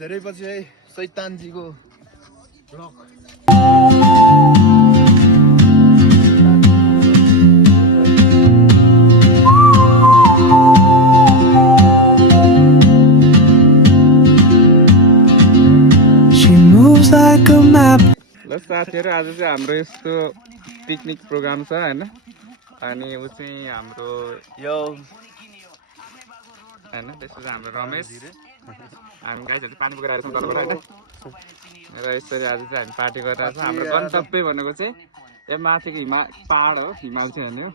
धेरै पछि है शैतानजीको ब्लग ल साथीहरू आज चाहिँ हाम्रो यस्तो पिकनिक प्रोग्राम छ हैन अनि उ चाहिँ हाम्रो यो हैन त्यसो चाहिँ हाम्रो रमेश हामी गाइजहरु पानी बोकेर आएको छौँ तलबाट हैन र यसरी आज चाहिँ हामी पार्टी गरिरहेको छौँ हाम्रो गन्तव्य भनेको चाहिँ यो माथिको पहाड हो हिमाल चाहिँ हेर्ने हो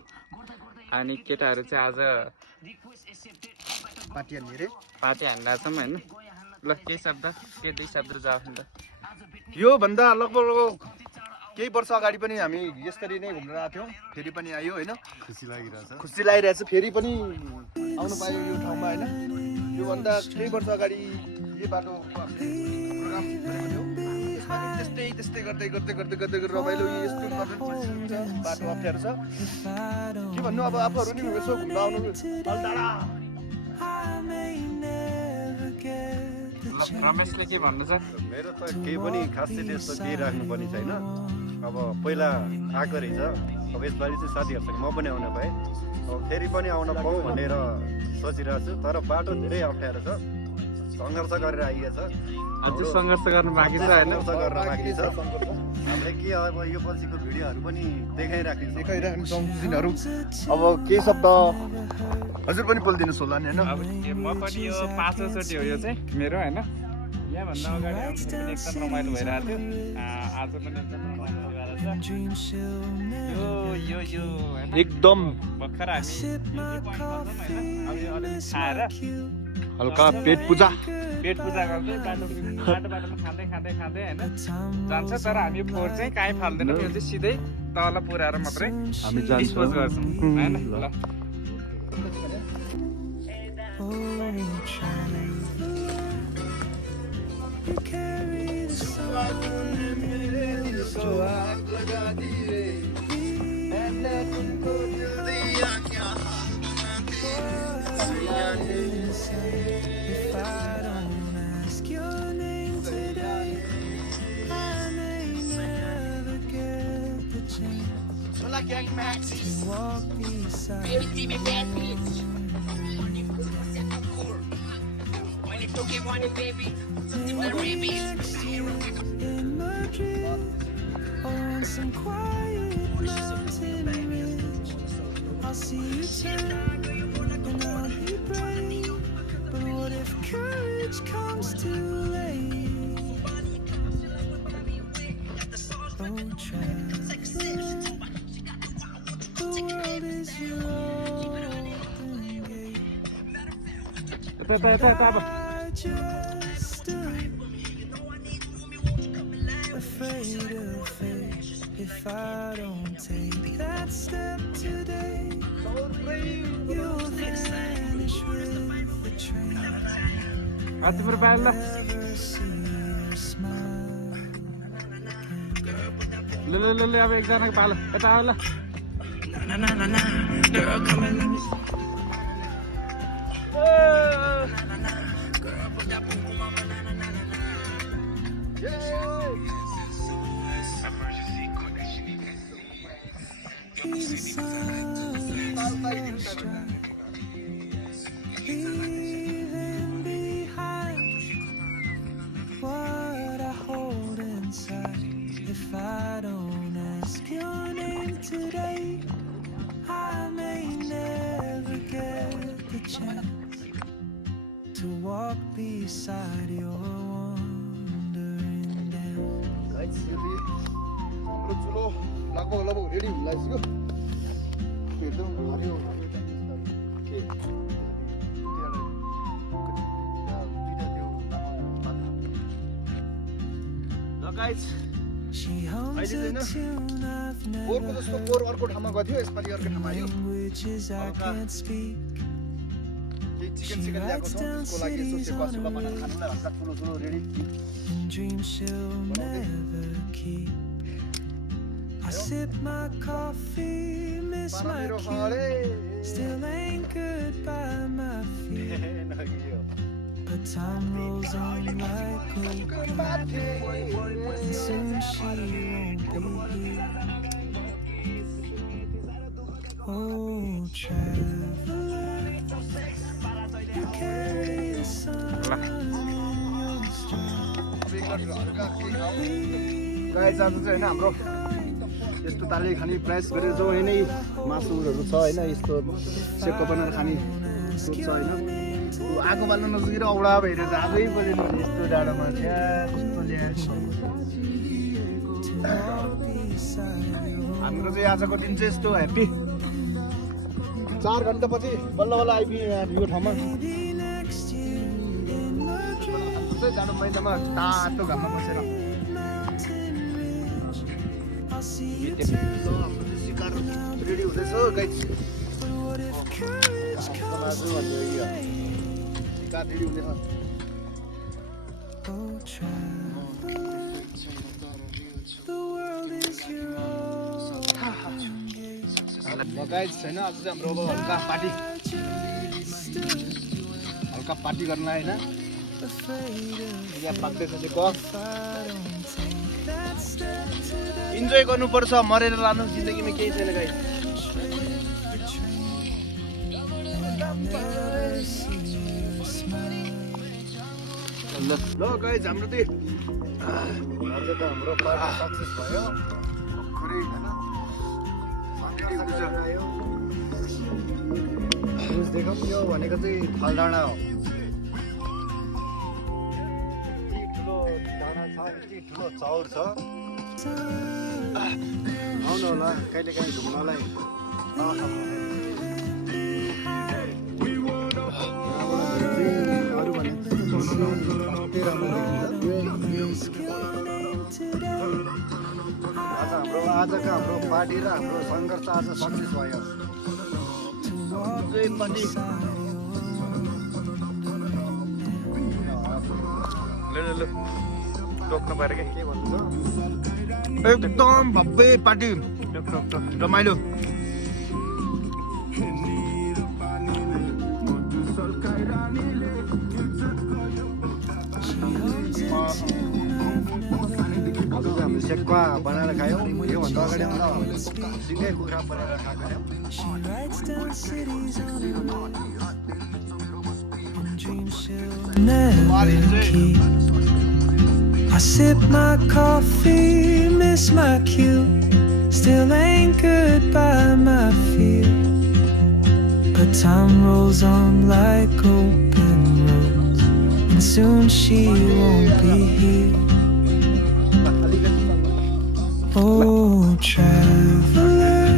अनि केटाहरू चाहिँ आज पार्टी हान्ने रे पार्टी हान्दा छौँ हैन ल के शब्द के दुई शब्द जवाफ नि त यो भन्दा लगभग केही वर्ष अगाडि पनि हामी यसरी नै घुम्न आएको थियौँ फेरि पनि आयो हैन खुसी लागिरहेछ फेरि पनि आउनु पायो यो ठाउँमा हैन यो भन्दा केही वर्ष अगाडि यो बाटो प्रोग्राम गरेको थियो त्यस्तै गर्दै रमाइलो यस्तो बाटो अप्ठ्यारो छ के भन्नु अब आफूहरू नि यसो घुम्न आउनु अलडाडा रमेशले के भन्नु छ मेरो त केही पनि खासै त्यस्तो केही राख्नुपर्ने छैन अब पहिला आएको रहेछ अब यसपालि चाहिँ साथीहरूसँग म पनि आउन पाएँ अब फेरि पनि आउन पाऊँ भनेर सोचिरहेको छु तर बाटो धेरै अप्ठ्यारो छ सङ्घर्ष गरेर आइएको छ अझै सङ्घर्ष गर्नु बाँकी छ हैन सङ्घर्ष गर्न बाँकी छ हामीले के अब यो पछिको भिडियोहरू पनि देखाइराख्ने दिनहरू अब केही शब्द हजुर पनि बोलिदिनुहोस् होला नि हैन अब म पनि यो पाँचौँ चोटि हो यो चाहिँ मेरो हैन यहाँभन्दा अगाडि आउनु पनि एकदम रमाइलो भइरहेको थियो आज पनि एकदम रमाइलो भइरहेको छ यो हैन एकदम भर्खर हामी अब यो अलिअलि खाएर हल्का पेट पूजा गर्दै बाटोमा खाँदै हैन जान्छ तर हामी फोहोर चाहिँ काहीँ फाल्दैनौँ यो चाहिँ सिधै तल पुर्याएर मात्रै हामी डिस्पोज गर्छौँ हैन ल On some quiet mountain ridge, I'll see you turn and I'll be brave. But what if courage comes too late? Don't try. The world is your open gate. I just stood afraid of fate. If I don't take that step today, you'll vanish with the train. Hadi berbella. Never see your smile. ल अब एकजनाको पालो यता आऊ ल Girl, come and let me. Leaving behind what I hold inside. If I don't ask your name today, I may never get the chance to walk beside your wandering dance. Guys यदि हाम्रो चुलो लगभग ready हुन लागिसक्यो एकदम हरियो ल guys She hums a tune I've पोरको जस्तो पोर अर्को ठाउँमा गयो यसपालि अर्को ठाउँमा आयो languages I can't speak. Chicken ल्याएको छौँ त्यसको लागि यसो सेवा बनाएर खानुलाई हल्का ठुलो ready Dreams she'll never keep. I sip my coffee, miss my cue, still anchored by my feet. but time rolls on like open waves, and soon she won't be here. Oh, traveler, you carry the sun in your stride. Guys आज चाहिँ होइन हाम्रो यस्तो तालले खाने प्रयास गरेर जो यही नै मासुहरू छ होइन यस्तो सेको बनाएर खाने सुप छ होइन आगो बाल्न नसकेर औडा भएर आगै पऱ्यो नि यस्तो डाँडामा कस्तो हाम्रो चाहिँ आजको दिन चाहिँ यस्तो ह्याप्पी 4 घन्टापछि बल्ल बल्ल आइपुग्यो यो ठाउँमा जाडो महिनामा तातो घाममा बसेर शिकार रेडी हुँदैछ गाइस शिकार रेडी हुँदैछ गाइस छैन आज चाहिँ हाम्रो अब हल्का पार्टी गर्न होइन इन्जोय गर्नुपर्छ मरेर लानु जिन्दगीमा केही छैन गाइस ल गाइस हाम्रो चाहिँ हाम्रो पार्टी सक्सेस भयो देखाउँ यो भनेको चाहिँ फलडाँडा हो ठुलो चौर छ आउनु होला कहिले काहीँ घुम्नलाई अरू भने आजको हाम्रो पार्टी र हाम्रो सङ्घर्ष आज सक्सेस भयो रोक्नु पऱ्यो कि के भन्नु एकदम भव्य पार्टी रमाइलो आज चाहिँ हामीले सेक्वा बनाएर खायौँ योभन्दा अगाडि हाम्रो सिँगै कुखुरा बनाएर खाएको थियौँ I sip my coffee, miss my cue, still anchored by my fear. But time rolls on like open roads, and soon she won't be here. Oh, traveler,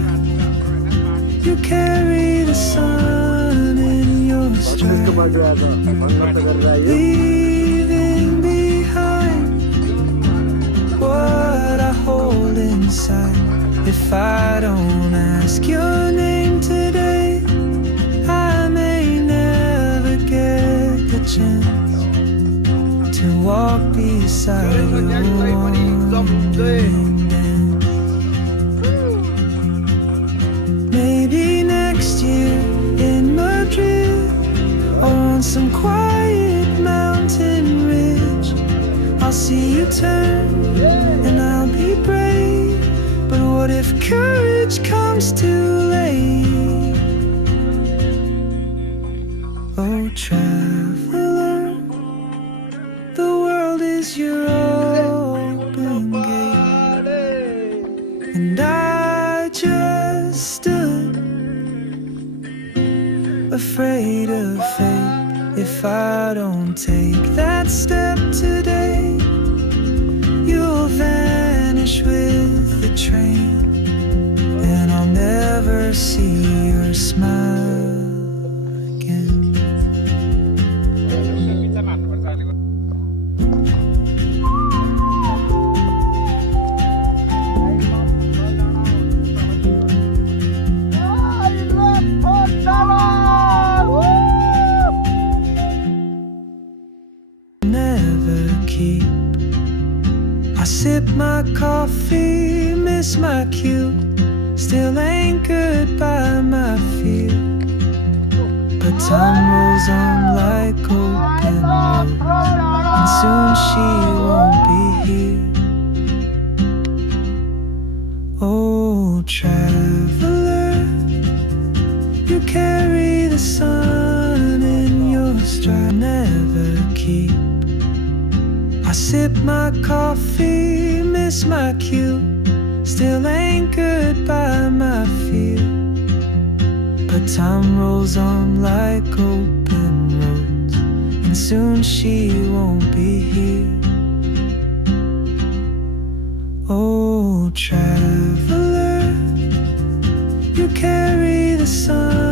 you carry the sun in your stride, leaving behind what I hold inside. If I don't ask your name today, I may never get the chance to walk beside you. Maybe next year in Madrid, or on some quiet mountain ridge, I'll see you turn and I'll be brave. But what if courage comes too late? Oh, traveler, the world is your open gate, and I just stood afraid of fate. If I don't take that step today, you'll vanish with the train, and I'll never see your smile again. Never keep. I sip my coffee, miss my cue, still anchored by my fear. But time rolls on like open road, and soon she won't be here. Oh, traveler, you carry the sun in your stride, never keep. I sip my coffee, miss my cue, still anchored by my fear. But time rolls on like open roads, and soon she won't be here. Oh, traveler, you carry the sun